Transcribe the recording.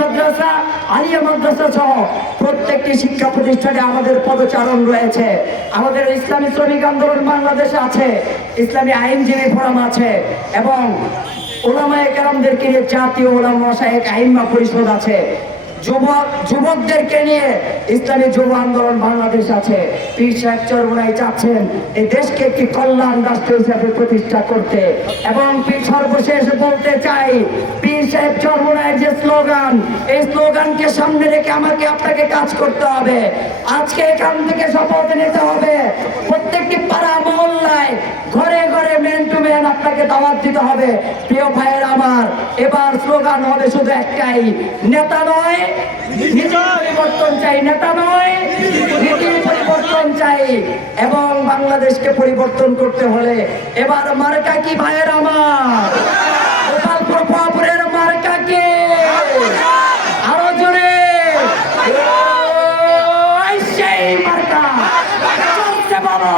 মাদ্রাসা, আলিয়া মাদ্রাসা সহ প্রত্যেকটি শিক্ষা প্রতিষ্ঠানে আমাদের পদচারণ রয়েছে। আমাদের ইসলামী শ্রমিক আন্দোলন বাংলাদেশে আছে, ইসলামী আইনজীবী ফোরাম আছে এবং উলামায়ে কেরামদেরকে নিয়ে জাতীয় উলামা মাশায়েখ আইম্মা পরিষদ আছে। যুবকদেরকে নিয়ে ইসলামী যুব আন্দোলন বাংলাদেশ আছে। পীর সাহেব চরমোনাই চাচ্ছেন এই দেশকে একটি কল্যাণ রাষ্ট্র হিসাবে প্রতিষ্ঠা করতে। এবং সর্বশেষ বলতে চাই, পীর সাহেব চরমোনাইয়ের যে স্লোগান, এই স্লোগানকে সামনে রেখে আমাকে আপনাকে কাজ করতে হবে। আজকে এখান থেকে শপথ নিতে হবে, প্রত্যেকটি পাড়া মহল্লায় ঘরে ঘরে ম্যান টু ম্যান আপনাকে দাওয়াত দিতে হবে। প্রিয় ভাইয়ের আমার, এবার স্লোগান হবে শুধু একটাই, নেতা নয় নীতির পরিবর্তন চাই, নেতা নয় নীতির পরিবর্তন চাই। এবং বাংলাদেশকে পরিবর্তন করতে হলে এবার মার্কা কি ভাইয়ের আমার? গোপালপুর পাহাড়ের মার্কা কি? আরো জোরে সেই মার্কা চলছে বাবা।